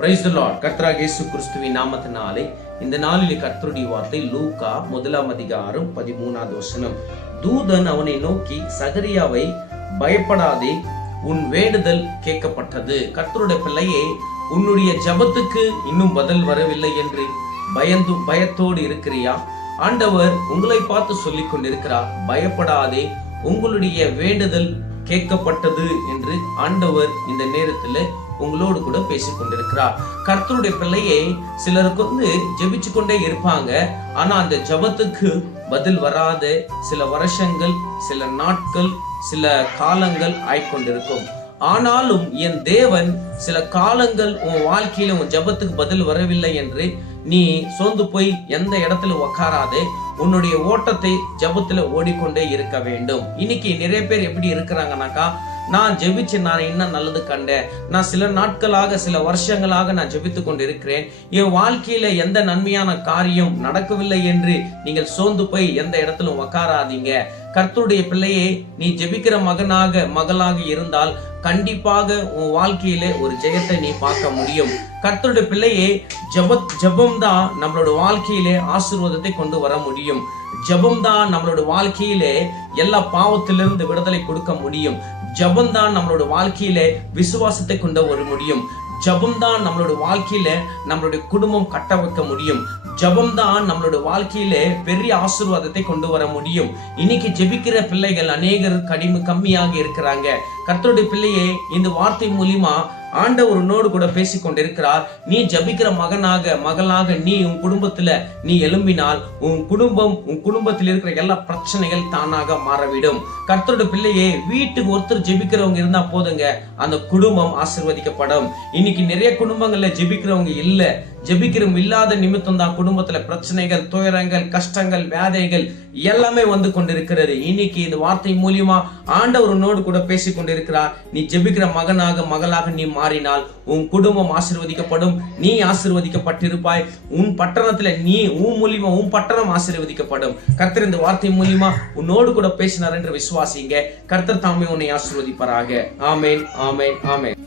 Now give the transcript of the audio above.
Price Lord கத்ரா இயேசு கிறிஸ்துவின் நாமத்தினாலே இந்த நாளில் கர்த்தருடைய வார்த்தை லூகா முதலாம் அதிகாரம் பதிமூணாவது வசனம். தூதன் அவனை நோக்கி சகரியாவை பயப்படாதே உன் வேண்டுதல் கேட்கப்பட்டது. கர்த்தருடைய பிள்ளையே உன்னுடைய ஜெபத்துக்கு இன்னும் பதில் வரவில்லை என்று பயந்து பயத்தோடு இருக்கிறியா? ஆண்டவர் உங்களை பார்த்து சொல்லிக் கொண்டிருக்கிறார் பயப்படாதே உங்களுடைய வேண்டுதல் கேட்கப்பட்டது என்று ஆண்டவர் இந்த நேரத்துல உங்களோடு கூட பேசிக் கொண்டிருக்கிறார் கர்த்தருடைய பிள்ளையை சிலருக்கு வந்து ஜெபிச்சு கொண்டே இருப்பாங்க. ஆனா அந்த ஜெபத்துக்கு பதில் வராத சில வருஷங்கள் சில நாட்கள் சில காலங்கள் ஆய்கொண்டிருக்கும் ஆனாலும் என் தேவன் சில காலங்கள் உன் வாழ்க்கையில உன் ஜெபத்துக்கு பதில் வரவில்லை என்று நீ சோர்ந்து போய் எந்த இடத்துல உக்காராதே உன்னுடைய ஓட்டத்தை ஜபத்துல ஓடிக்கொண்டே இருக்க வேண்டும். இன்னைக்கு நிறைய பேர் எப்படி இருக்கிறாங்கனாக்கா நான் ஜெபிச்சு நான் என்ன நல்லது கண்டேன்? நான் சில நாட்களாக சில வருஷங்களாக நான் ஜெபித்து கொண்டு இருக்கிறேன் என் வாழ்க்கையில எந்த நன்மையான காரியம் நடக்கவில்லை என்று நீங்கள் சோர்ந்து போய் எந்த இடத்துல உக்காராதீங்க. கர்த்தருடைய பிள்ளையே நீ ஜெபிக்கிற மகனாக மகளாக இருந்தால் கண்டிப்பாக உன் வாழ்க்கையில ஒரு ஜெயத்தை நீ பார்க்க முடியும். கர்த்தருடைய பிள்ளையே ஜப ஜபம் தான் நம்மளோட வாழ்க்கையிலே ஆசீர்வாதத்தை கொண்டு வர முடியும். ஜபம் தான் நம்மளோட வாழ்க்கையிலே எல்லா பாவத்திலிருந்து விடுதலை கொடுக்க முடியும். ஜபம் தான் நம்மளோட வாழ்க்கையிலே விசுவாசத்தை கொண்டு வர முடியும். ஜபம் தான் நம்மளோட வாழ்க்கையில நம்மளுடைய குடும்பம் கட்ட வைக்க முடியும். ஜபம் தான் நம்மளோட வாழ்க்கையில பெரிய ஆசீர்வாதத்தை கொண்டு வர முடியும். இன்னைக்கு ஜெபிக்கிற பிள்ளைகள் அநேகர் கடிம கம்மியாக இருக்கிறாங்க. கர்த்தருடைய பிள்ளையே இந்த வார்த்தை மூலியமா ஆண்டவர் உன்னோடு கூட பேசிக் கொண்டிருக்கிறார் நீ ஜபிக்கிற மகனாக மகளாக நீ உன் குடும்பத்துல நீ எழும்பினால் உன் குடும்பம் உன் குடும்பத்தில் இருக்கிற எல்லா பிரச்சனைகள் தானாக மாறவிடும். கர்த்தரோட பிள்ளையே வீட்டுக்கு ஒருத்தர் ஜெபிக்கிறவங்க இருந்தா போதுங்க. அந்த குடும்பம் ஆசிர்வதிக்கப்படும். இன்னைக்கு நிறைய குடும்பங்கள்ல ஜெபிக்கிறவங்க இல்லை. ஜெபிக்கிறவங்க இல்லாத நிமித்தம் தான் குடும்பத்துல பிரச்சனைகள் துயரங்கள் கஷ்டங்கள் வேதைகள் எல்லாமே வந்து கொண்டிருக்கிறது. இன்னைக்கு இந்த வார்த்தை மூலியமா ஆண்டவர் உன்னோடு கூட பேசி கொண்டிருக்கிறார். நீ ஜெபிக்கிற மகனாக மகளாக நீ மாறினால் உன் குடும்பம் ஆசீர்வதிக்கப்படும். நீ ஆசீர்வதிக்கப்பட்டிருப்பாய். உன் பட்டணத்துல நீ உன் மூலியமா உன் பட்டணம் ஆசீர்வதிக்கப்படும். கர்த்தர் இந்த வார்த்தை மூலியமா உன்னோடு கூட பேசினார் என்று விசுவாசிங்க. கர்த்தர் தாமே உன்னை ஆசீர்வதிப்பாராக. ஆமேன் ஆமேன் ஆமேன்.